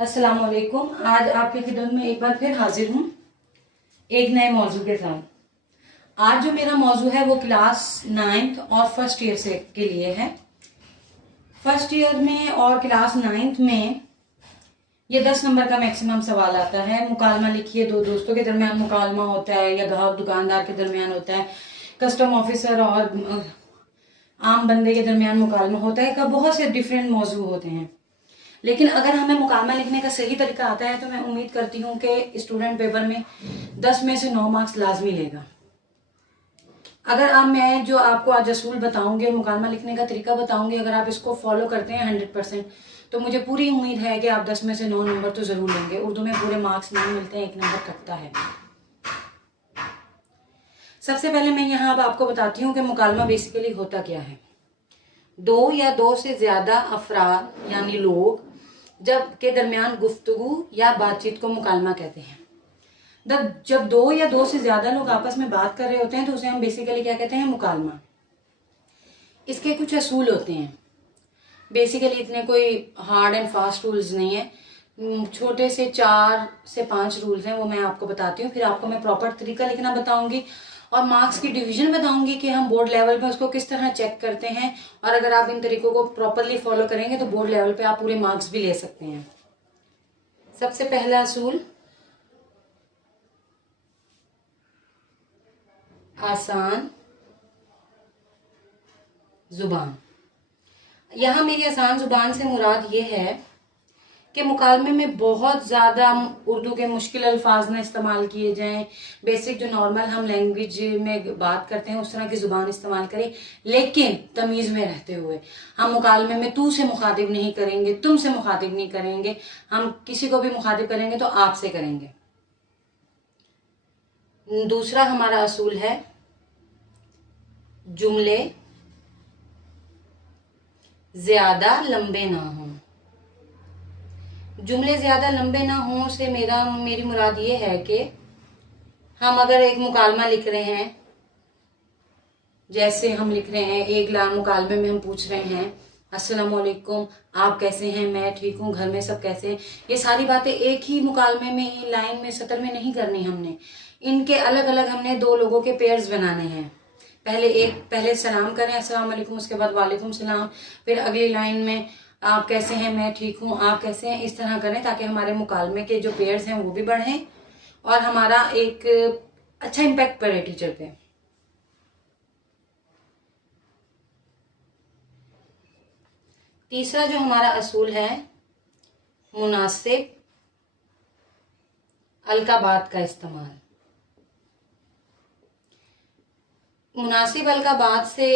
अस्सलाम वालेकुम। आज आपकी खिदमत में एक बार फिर हाजिर हूँ एक नए मौजू के साथ। आज जो मेरा मौजू है वो क्लास 9th और फर्स्ट ईयर से के लिए है। फर्स्ट ईयर में और क्लास 9th में ये 10 नंबर का मैक्सिमम सवाल आता है। मुकालमा लिखिए, दो दोस्तों के दरमियान मुकालमा होता है या ग्राहक दुकानदार के दरमियान होता है, कस्टम ऑफिसर और आम बंदे के दरमियान मुकालमा होता है। का बहुत से डिफरेंट मौजू होते हैं। लेकिन अगर हमें मुकालमा लिखने का सही तरीका आता है तो मैं उम्मीद करती हूँ कि स्टूडेंट पेपर में 10 में से 9 मार्क्स लाजमी लेगा। अगर आप मैं जो आपको आज असूल बताऊंगी, मुकालमा लिखने का तरीका बताऊंगी, अगर आप इसको फॉलो करते हैं 100%, तो मुझे पूरी उम्मीद है कि आप 10 में से 9 नंबर तो जरूर लेंगे। उर्दू में पूरे मार्क्स नहीं मिलते हैं, 1 नंबर कटता है। सबसे पहले मैं यहाँ अब आपको बताती हूँ कि मुकालमा बेसिकली होता क्या है। दो या दो से ज्यादा अफराद यानी लोग जब के दरमियान गुफ्तगू या बातचीत को मुकालमा कहते हैं। जब दो या दो से ज्यादा लोग आपस में बात कर रहे होते हैं तो उसे हम बेसिकली क्या कहते हैं, मुकालमा। इसके कुछ असूल होते हैं। बेसिकली इतने कोई हार्ड एंड फास्ट रूल्स नहीं है। छोटे से 4 से 5 रूल्स हैं, वो मैं आपको बताती हूँ। फिर आपको मैं प्रॉपर तरीका लिखना बताऊंगी और मार्क्स की डिवीजन बताऊंगी कि हम बोर्ड लेवल पे उसको किस तरह चेक करते हैं। और अगर आप इन तरीकों को प्रॉपरली फॉलो करेंगे तो बोर्ड लेवल पे आप पूरे मार्क्स भी ले सकते हैं। सबसे पहला असूल, आसान जुबान। यहां मेरी आसान जुबान से मुराद ये है कि मुकालमे में बहुत ज्यादा उर्दू के मुश्किल अल्फाज ना इस्तेमाल किए जाएं। बेसिक जो नॉर्मल हम लैंग्वेज में बात करते हैं उस तरह की जुबान इस्तेमाल करें, लेकिन तमीज में रहते हुए। हम मुकालमे में तू से मुखातिब नहीं करेंगे, तुम से मुखातिब नहीं करेंगे। हम किसी को भी मुखातिब करेंगे तो आपसे करेंगे। दूसरा हमारा असूल है, जुमले ज्यादा लंबे ना हों। जुमले ज्यादा लंबे ना हों से मेरी मुराद ये है कि हम अगर एक मुकालमा लिख रहे हैं, जैसे हम लिख रहे हैं एक मुकालमे में हम पूछ रहे हैं अस्सलाम वालेकुम, आप कैसे हैं, मैं ठीक हूँ, घर में सब कैसे हैं। ये सारी बातें एक ही मुकालमे में, लाइन में, सतर में नहीं करनी हमने। इनके अलग अलग हमने दो लोगों के पेयर्स बनाने हैं। पहले सलाम करें अस्सलाम वालेकुम, उसके बाद वालेकुम सलाम, फिर अगली लाइन में आप कैसे हैं, मैं ठीक हूँ, आप कैसे हैं, इस तरह करें ताकि हमारे मुकालमे के जो पेयर्स हैं वो भी बढ़ें और हमारा एक अच्छा इम्पैक्ट पड़े टीचर पे। तीसरा जो हमारा असूल है, मुनासिब अलकाबात का इस्तेमाल। मुनासिब अलकाबात से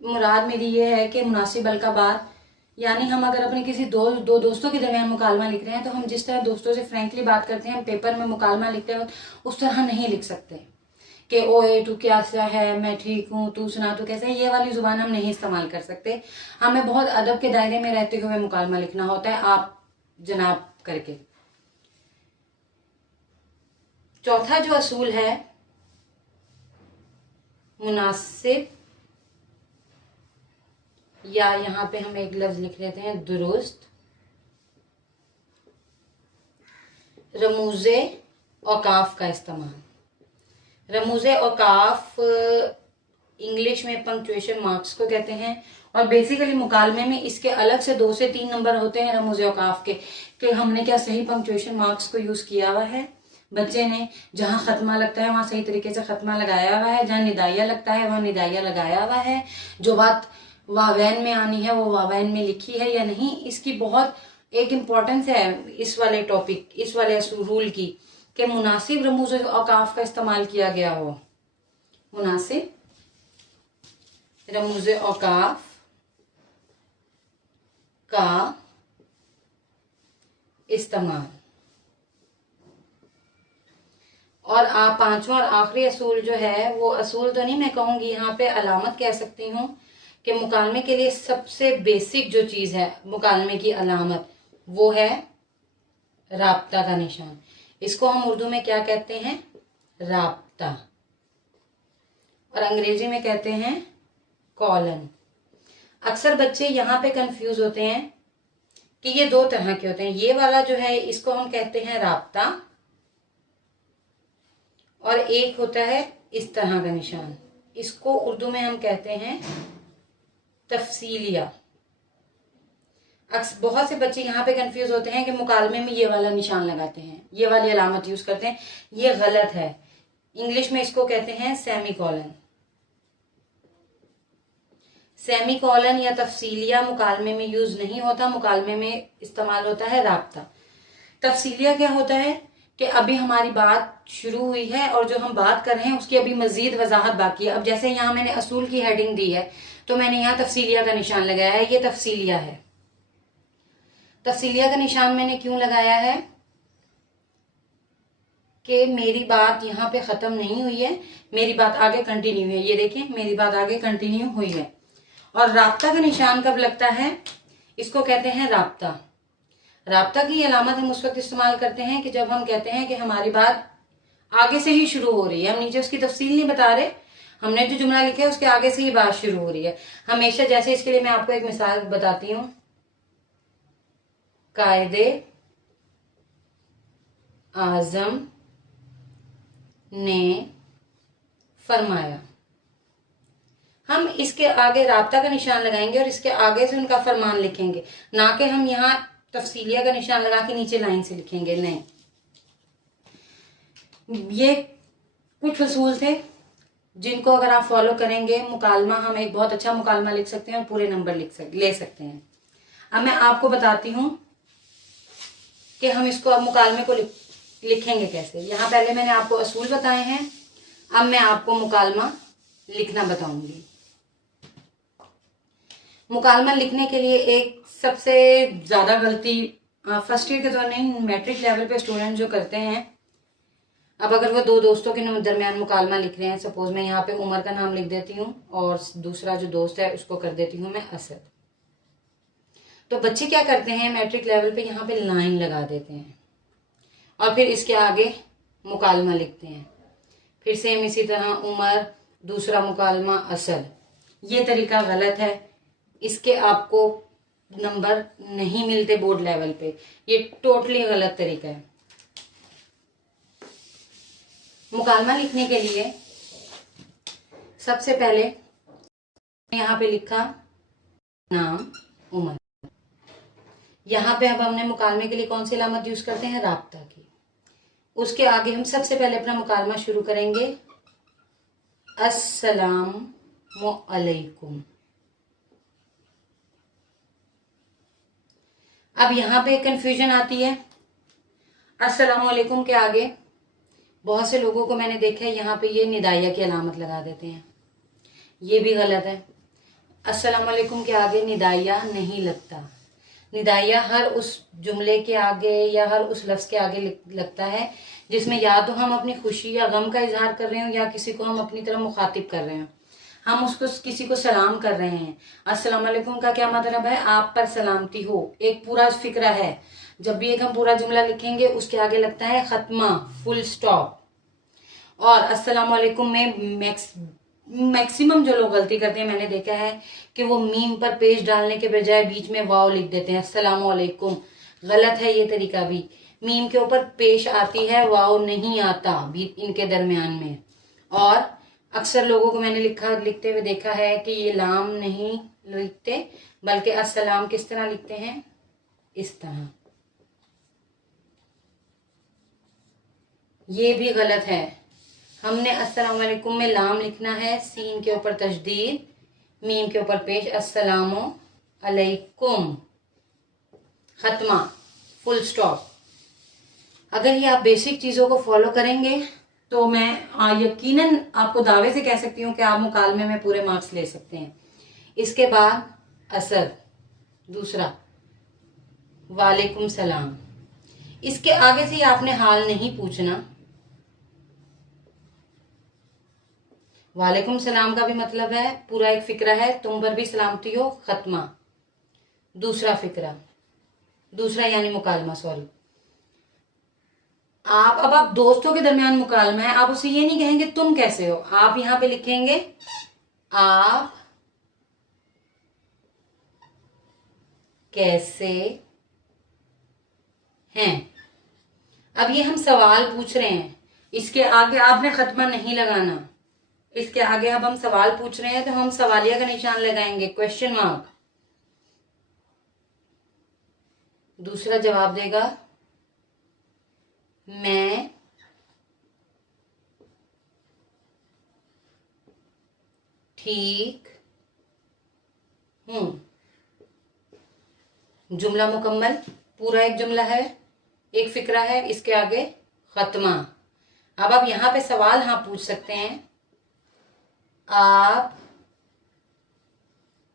मुराद मेरी ये है कि मुनासिब अलकाबात यानी हम अगर अपने किसी दो दोस्तों के दरमियान मुकालमा लिख रहे हैं तो हम जिस तरह दोस्तों से फ्रेंकली बात करते हैं, हम पेपर में मुकालमा लिखते हैं उस तरह नहीं लिख सकते कि ओए तू कैसा है, मैं ठीक हूँ, तू सुना तू कैसा है। ये वाली जुबान हम नहीं इस्तेमाल कर सकते। हमें बहुत अदब के दायरे में रहते हुए मुकालमा लिखना होता है, आप जनाब करके। चौथा जो असूल है, मुनासिब, या यहाँ पे हम एक लफ्ज लिख लेते हैं दुरुस्त, रमूजे औकाफ का इस्तेमाल। रमूजे औकाफ इंग्लिश में पंक्चुएशन मार्क्स को कहते हैं और बेसिकली मुकालमे में इसके अलग से 2 से 3 नंबर होते हैं रमूजे औकाफ के, कि हमने क्या सही पंक्चुएशन मार्क्स को यूज किया हुआ है, बच्चे ने जहां खत्मा लगता है वहां सही तरीके से खत्मा लगाया हुआ है, जहां निदाइया लगता है वहां निदाइया लगाया हुआ है, जो बात वावैन में आनी है वो वावैन में लिखी है या नहीं। इसकी बहुत एक इम्पोर्टेंस है इस वाले टॉपिक, इस वाले रूल की, कि मुनासिब रमूज औकाफ का इस्तेमाल किया गया हो। मुनासिब रमूज औकाफ का इस्तेमाल। और आप पांचवा और आखिरी असूल जो है, वो असूल तो नहीं मैं कहूंगी, यहाँ पे अलामत कह सकती हूँ कि मुकालमे के लिए सबसे बेसिक जो चीज है मुकालमे की अलामत, वो है राब्ता का निशान। इसको हम उर्दू में क्या कहते हैं, राब्ता, और अंग्रेजी में कहते हैं कॉलन। अक्सर बच्चे यहाँ पे कंफ्यूज होते हैं कि ये दो तरह के होते हैं। ये वाला जो है इसको हम कहते हैं राब्ता, और एक होता है इस तरह का निशान, इसको उर्दू में हम कहते हैं तफसीलिया। बहुत से बच्चे यहाँ पे कंफ्यूज होते हैं कि मुकालमे में ये वाला निशान लगाते हैं, ये वाली अलामत यूज करते हैं, ये गलत है। इंग्लिश में इसको कहते हैं सेमी कॉलन। सेमी कॉलन या तफसीलिया मुकालमे में यूज नहीं होता, मुकालमे में इस्तेमाल होता है राब्ता। तफसीलिया क्या होता है कि अभी हमारी बात शुरू हुई है और जो हम बात कर रहे हैं उसकी अभी मजीद वजाहत बाकी है। अब जैसे यहाँ मैंने असूल की हेडिंग दी है तो मैंने यहाँ तफसीलिया का निशान लगाया है, ये तफसीलिया है। तफसीलिया का निशान मैंने क्यों लगाया है कि मेरी बात यहाँ पे खत्म नहीं हुई है, मेरी बात आगे कंटिन्यू है। ये देखें, मेरी बात आगे कंटिन्यू हुई है। और राब्ता का निशान कब लगता है, इसको कहते हैं राब्ता। राब्ता की अलामत हम उस वक्त इस्तेमाल करते हैं कि जब हम कहते हैं कि हमारी बात आगे से ही शुरू हो रही है, हम नीचे उसकी तफसील नहीं बता रहे, हमने जो जुमला लिखा है उसके आगे से ही बात शुरू हो रही है हमेशा। जैसे इसके लिए मैं आपको एक मिसाल बताती हूँ। कायदे आजम ने फरमाया, हम इसके आगे राब्ता का निशान लगाएंगे और इसके आगे से उनका फरमान लिखेंगे, ना कि हम यहाँ तफसीलिया का निशान लगा के नीचे लाइन से लिखेंगे, नहीं। ये कुछ उसूल थे जिनको अगर आप फॉलो करेंगे, मुकालमा हम एक बहुत अच्छा मुकालमा लिख सकते हैं और पूरे नंबर ले सकते हैं। अब मैं आपको बताती हूं कि हम इसको अब मुकालमे को लिखेंगे कैसे। यहाँ पहले मैंने आपको असूल बताए हैं, अब मैं आपको मुकालमा लिखना बताऊंगी। मुकालमा लिखने के लिए एक सबसे ज्यादा गलती फर्स्ट ईयर के दौरान नहीं, मैट्रिक लेवल पे स्टूडेंट जो करते हैं, अब अगर वो दो दोस्तों के दरमियान मुकालमा लिख रहे हैं, सपोज मैं यहाँ पे उमर का नाम लिख देती हूँ और दूसरा जो दोस्त है उसको कर देती हूँ मैं असद, तो बच्चे क्या करते हैं मैट्रिक लेवल पे यहाँ पे लाइन लगा देते हैं और फिर इसके आगे मुकालमा लिखते हैं। फिर सेम इसी तरह उमर, दूसरा मुकालमा असद। ये तरीका गलत है, इसके आपको नंबर नहीं मिलते बोर्ड लेवल पे, ये टोटली गलत तरीका है। मुकालमा लिखने के लिए सबसे पहले यहाँ पे लिखा नाम उमर। यहाँ पे अब हमने मुकालमे के लिए कौन सी अलामत यूज करते हैं, राब्ता की। उसके आगे हम सबसे पहले अपना मुकालमा शुरू करेंगे अस्सलामु अलैकुम। अब यहाँ पे कंफ्यूजन आती है, अस्सलामु अलैकुम के आगे बहुत से लोगों को मैंने देखा है यहाँ पे ये निदाइया की अलामत लगा देते हैं, ये भी गलत है। अस्सलामु अलैकुम के आगे निदाइया नहीं लगता। निदाइया हर उस जुमले के आगे या हर उस लफ्ज के आगे लगता है जिसमें या तो हम अपनी खुशी या गम का इजहार कर रहे हो या किसी को हम अपनी तरफ मुखातिब कर रहे हो, हम उसको किसी को सलाम कर रहे हैं। अस्सलाम वालेकुम का क्या मतलब है, आप पर सलामती हो, एक पूरा फिक्रा है। जब भी एक हम पूरा जुमला लिखेंगे उसके आगे लगता है खत्मा, फुल स्टॉप। और अस्सलाम वालेकुम में मैक्सिमम जो लोग गलती करते हैं मैंने देखा है कि वो मीम पर पेज डालने के बजाय बीच में वाव लिख देते हैं, अस्सलाम वालेकुम। गलत है ये तरीका भी, मीम के ऊपर पेश आती है, वाव नहीं आता भी इनके दरमियान में। और अक्सर लोगों को मैंने लिखते हुए देखा है कि ये लाम नहीं लिखते बल्कि अस्सलाम किस तरह लिखते हैं, इस तरह। ये भी गलत है, हमने अस्सलाम वालेकुम में लाम लिखना है, सीन के ऊपर तशदीद, मीम के ऊपर पेश, अस्सलामु अलैकुम, खत्मा, फुल स्टॉप। अगर ये आप बेसिक चीजों को फॉलो करेंगे तो मैं यकीनन आपको दावे से कह सकती हूँ कि आप मुकालमे में पूरे मार्क्स ले सकते हैं। इसके बाद असद, दूसरा वालेकुम सलाम। इसके आगे से आपने हाल नहीं पूछना। वालेकुम सलाम का भी मतलब है पूरा एक फिक्रा है, तुम पर भी सलामती हो, खत्मा, दूसरा फिक्रा, दूसरा यानी मुकालमा, सॉरी। अब आप दोस्तों के दरमियान मुकालमा है, आप उसे ये नहीं कहेंगे तुम कैसे हो, आप यहां पे लिखेंगे आप कैसे हैं। अब ये हम सवाल पूछ रहे हैं, इसके आगे आपने खत्मा नहीं लगाना। इसके आगे अब हम सवाल पूछ रहे हैं तो हम सवालिया का निशान लगाएंगे, क्वेश्चन मार्क। दूसरा जवाब देगा मैं ठीक हूं। जुमला मुकम्मल, पूरा एक जुमला है, एक फिक्रा है, इसके आगे खत्मा। अब आप यहां पे सवाल हाँ पूछ सकते हैं, आप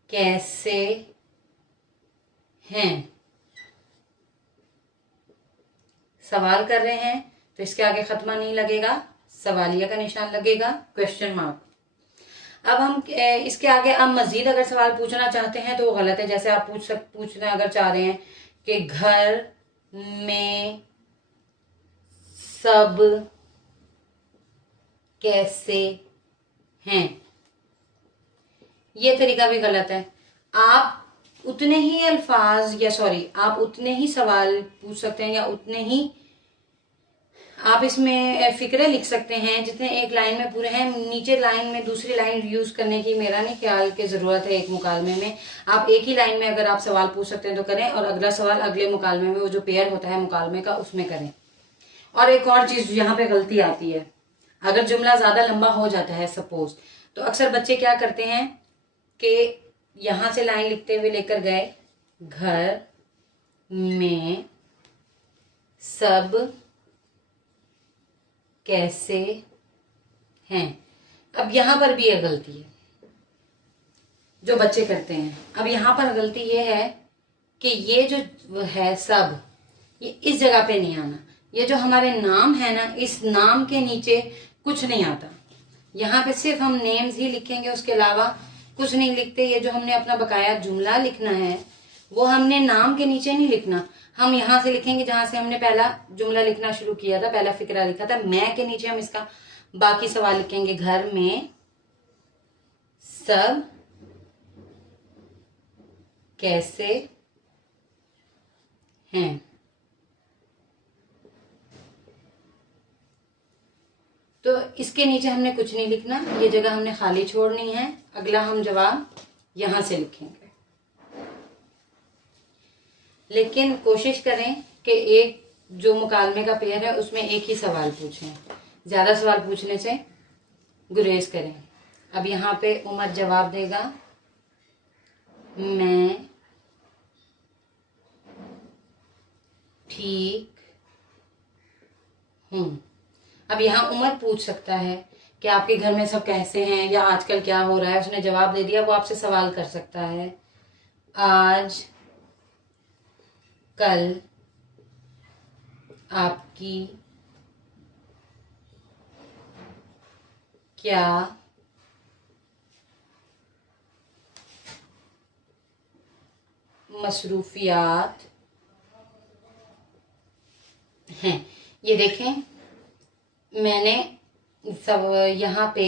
कैसे हैं। सवाल कर रहे हैं तो इसके आगे खत्मा नहीं लगेगा, सवालिया का निशान लगेगा, क्वेश्चन मार्क। अब हम इसके आगे अब मजीद अगर सवाल पूछना चाहते हैं तो वो गलत है। जैसे आप पूछना अगर चाह रहे हैं कि घर में सब कैसे हैं, ये तरीका भी गलत है। आप उतने ही अल्फाज या सॉरी आप उतने ही सवाल पूछ सकते हैं या उतने ही आप इसमें फिक्रे लिख सकते हैं जितने एक लाइन में पूरे हैं। नीचे लाइन में दूसरी लाइन यूज करने की मेरा नहीं ख्याल की जरूरत है। एक मुकालमे में आप एक ही लाइन में अगर आप सवाल पूछ सकते हैं तो करें, और अगला सवाल अगले मुकालमे में वो जो पेयर होता है मुकालमे का उसमें करें। और एक और चीज यहाँ पे गलती आती है, अगर जुमला ज्यादा लंबा हो जाता है सपोज, तो अक्सर बच्चे क्या करते हैं कि यहां से लाइन लिखते हुए लेकर गए घर में सब कैसे हैं। अब यहां पर भी यह गलती है जो बच्चे करते हैं। अब यहां पर गलती यह है कि ये जो है सब, ये इस जगह पे नहीं आना। ये जो हमारे नाम है ना, इस नाम के नीचे कुछ नहीं आता। यहाँ पे सिर्फ हम नेम्स ही लिखेंगे, उसके अलावा कुछ नहीं लिखते। ये जो हमने अपना बकाया जुमला लिखना है वो हमने नाम के नीचे नहीं लिखना, हम यहां से लिखेंगे जहां से हमने पहला जुमला लिखना शुरू किया था, पहला फिक्रा लिखा था। मैं के नीचे हम इसका बाकी सवाल लिखेंगे, घर में सब कैसे हैं। तो इसके नीचे हमने कुछ नहीं लिखना, ये जगह हमने खाली छोड़नी है। अगला हम जवाब यहां से लिखेंगे। लेकिन कोशिश करें कि एक जो मुकालमे का पेयर है उसमें एक ही सवाल पूछें, ज्यादा सवाल पूछने से गुरेज करें। अब यहाँ पे उमर जवाब देगा मैं ठीक हूं। अब यहाँ उमर पूछ सकता है कि आपके घर में सब कैसे हैं या आजकल क्या हो रहा है। उसने जवाब दे दिया, वो आपसे सवाल कर सकता है आज कल आपकी क्या मसरूफियात हैं। ये देखें, मैंने सब यहाँ पे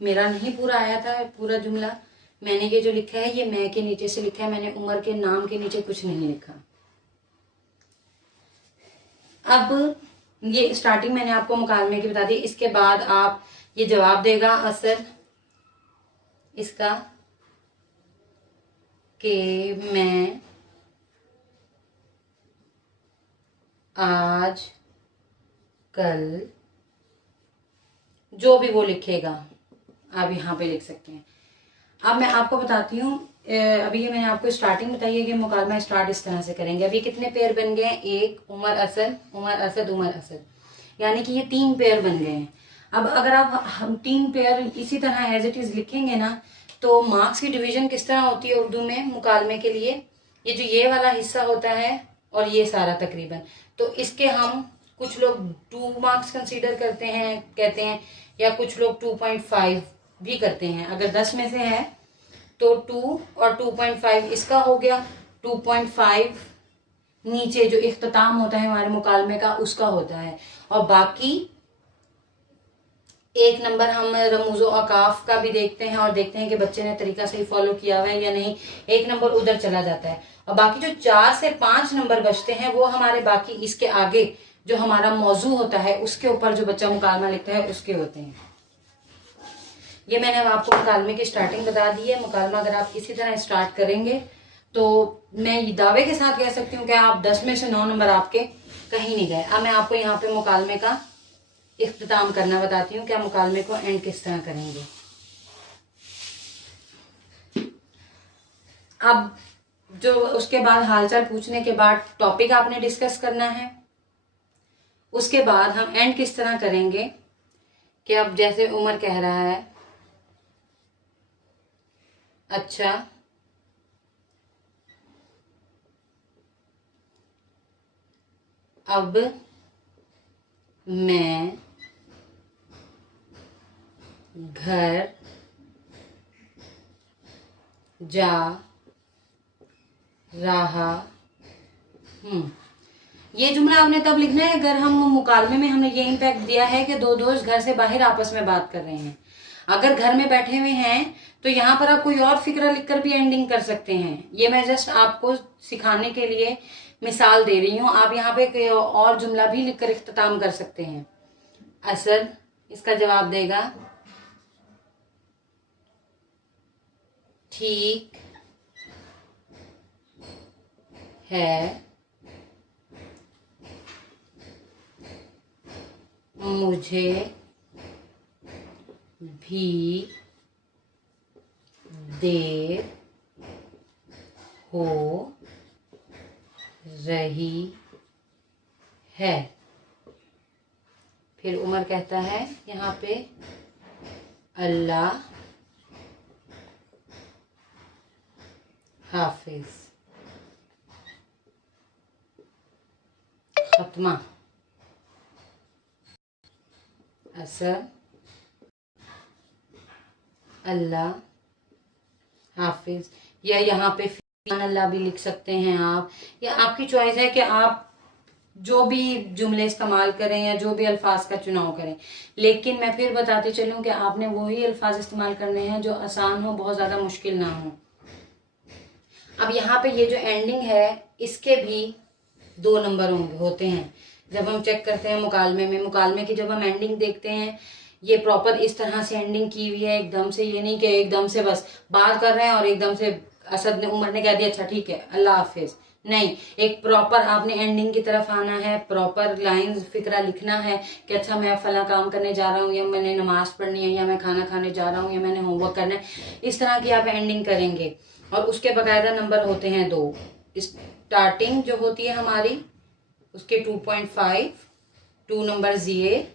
मेरा नहीं पूरा आया था पूरा जुमला, मैंने ये जो लिखा है ये मैं के नीचे से लिखा है, मैंने उमर के नाम के नीचे कुछ नहीं लिखा। अब ये स्टार्टिंग मैंने आपको मुकालमे की बता दी। इसके बाद आप ये जवाब देगा असद इसका कि मैं आज कल, जो भी वो लिखेगा आप यहाँ पे लिख सकते हैं। अब मैं आपको बताती हूँ, अभी ये मैंने आपको स्टार्टिंग बताई है कि मुकालमा स्टार्ट इस तरह से करेंगे। अभी कितने पेयर बन गए हैं, एक उमर असद उमर असद उमर असद, यानी कि ये 3 पेयर बन गए हैं। अब अगर आप हम 3 पेयर इसी तरह एज इट इज लिखेंगे ना, तो मार्क्स की डिवीजन किस तरह होती है उर्दू में मुकालमे के लिए, ये जो ये वाला हिस्सा होता है और ये सारा तकरीबन, तो इसके हम कुछ लोग 2 मार्क्स कंसीडर करते हैं कहते हैं, या कुछ लोग 2.5 भी करते हैं। अगर 10 में से है तो 2 और 2.5 इसका हो गया, 2.5 नीचे जो इख्तिताम होता है हमारे मुकालमे का उसका होता है, और बाकी एक नंबर हम रमूज़ो औकाफ का भी देखते हैं और देखते हैं कि बच्चे ने तरीका सही फॉलो किया हुआ है या नहीं, एक नंबर उधर चला जाता है। और बाकी जो 4 से 5 नंबर बचते हैं वो हमारे बाकी इसके आगे जो हमारा मौजू होता है उसके ऊपर जो बच्चा मुकालमा लिखता है उसके होते हैं। ये मैंने अब आपको मुकालमे की स्टार्टिंग बता दी है। मुकालमा अगर आप इसी तरह स्टार्ट करेंगे तो मैं ये दावे के साथ कह सकती हूँ कि आप 10 में से 9 नंबर आपके कहीं नहीं गए। अब मैं आपको यहाँ पे मुकालमे का इख्तिताम करना बताती हूँ कि आप मुकालमे को एंड किस तरह करेंगे। अब जो उसके बाद हालचाल पूछने के बाद टॉपिक आपने डिस्कस करना है। उसके बाद हम एंड किस तरह करेंगे कि अब जैसे उमर कह रहा है, अच्छा अब मैं घर जा रहा हूँ। ये जुमला आपने तब लिखना है अगर हम मुकालमे में हमने ये इम्पैक्ट दिया है कि दो दोस्त घर से बाहर आपस में बात कर रहे हैं। अगर घर में बैठे हुए हैं तो यहाँ पर आप कोई और फिक्रा लिखकर भी एंडिंग कर सकते हैं। ये मैं जस्ट आपको सिखाने के लिए मिसाल दे रही हूँ। आप यहाँ पे कोई और जुमला भी लिखकर इख्तिताम कर सकते हैं। असद इसका जवाब देगा, ठीक है, मुझे भी देर हो रही है। फिर उमर कहता है यहाँ पे, अल्लाह हाफिज। खत्मा। असद अल्लाह हाफिज, या यहाँ पे अल्लाह भी लिख सकते हैं आप, या आपकी चॉइस है कि आप जो भी जुमले इस्तेमाल करें या जो भी अल्फाज का चुनाव करें। लेकिन मैं फिर बताती चलूं कि आपने वही अल्फाज इस्तेमाल करने हैं जो आसान हो, बहुत ज्यादा मुश्किल ना हो। अब यहाँ पे ये जो एंडिंग है इसके भी 2 नंबर होते हैं। जब हम चेक करते हैं मुकालमे की जब हम एंडिंग देखते हैं, ये प्रॉपर इस तरह से एंडिंग की हुई है। एकदम से ये नहीं कि एकदम से बस बात कर रहे हैं और एकदम से असद ने उमर ने कह दिया अच्छा ठीक है अल्लाह हाफिज, नहीं, एक प्रॉपर आपने एंडिंग की तरफ आना है, प्रॉपर लाइन फिक्रा लिखना है कि अच्छा मैं फला काम करने जा रहा हूँ, या मैंने नमाज पढ़नी है, या मैं खाना खाने जा रहा हूँ, या मैंने होमवर्क करना है। इस तरह की आप एंडिंग करेंगे। और उसके बाकायदा नंबर होते हैं 2। स्टार्टिंग जो होती है हमारी उसके 2.5, 2 नंबर ये,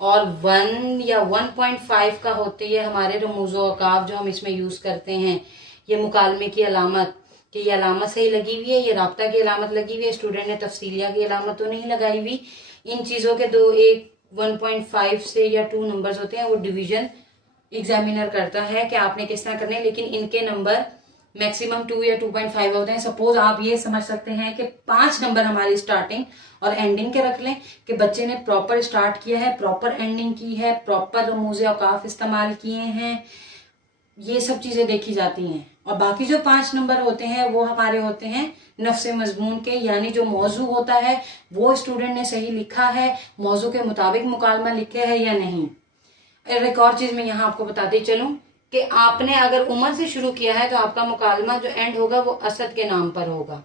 और 1 या 1.5 का होती है हमारे रमूज़ो औकाफ जो हम इसमें यूज करते हैं। ये मुकालमे की अलामत, कि ये अलामत सही लगी हुई है, ये राब्ता की अलामत लगी हुई है, स्टूडेंट ने तफसीलिया की अलामत तो नहीं लगाई हुई। इन चीजों के 2, एक 1.5 से या 2 नंबर्स होते हैं, वो डिवीजन एग्जामिनर करता है कि आपने किस तरह करने। लेकिन इनके नंबर मैक्सिमम 2 या 2.5 होते हैं। सपोज आप ये समझ सकते हैं कि 5 नंबर हमारी स्टार्टिंग और एंडिंग के रख लें कि बच्चे ने प्रॉपर स्टार्ट किया है, प्रॉपर एंडिंग की है, प्रॉपर रमूज़े औकाफ इस्तेमाल किए हैं, ये सब चीजें देखी जाती हैं। और बाकी जो 5 नंबर होते हैं वो हमारे होते हैं नफ्से मजमून के, यानी जो मौजू होता है वो स्टूडेंट ने सही लिखा है, मौजू के मुताबिक मुकालमा लिखे है या नहीं। एक और चीज मैं यहाँ आपको बताती चलूं कि आपने अगर उमर से शुरू किया है तो आपका मुकालमा जो एंड होगा वो असद के नाम पर होगा।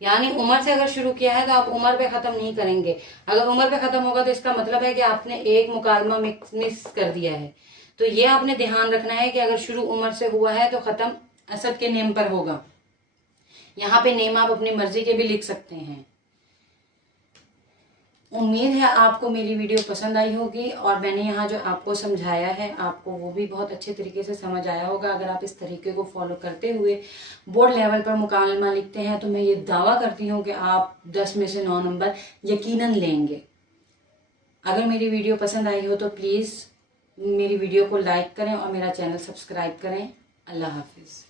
यानी उमर से अगर शुरू किया है तो आप उमर पे खत्म नहीं करेंगे। अगर उमर पे खत्म होगा तो इसका मतलब है कि आपने एक मुकालमा मिस कर दिया है। तो ये आपने ध्यान रखना है कि अगर शुरू उमर से हुआ है तो खत्म असद के नेम पर होगा। यहाँ पे नेम आप अपनी मर्जी के भी लिख सकते हैं। उम्मीद है आपको मेरी वीडियो पसंद आई होगी और मैंने यहाँ जो आपको समझाया है आपको वो भी बहुत अच्छे तरीके से समझ आया होगा। अगर आप इस तरीके को फॉलो करते हुए बोर्ड लेवल पर मुकालमा लिखते हैं तो मैं ये दावा करती हूँ कि आप 10 में से 9 नंबर यकीनन लेंगे। अगर मेरी वीडियो पसंद आई हो तो प्लीज़ मेरी वीडियो को लाइक करें और मेरा चैनल सब्सक्राइब करें। अल्लाह हाफिज़।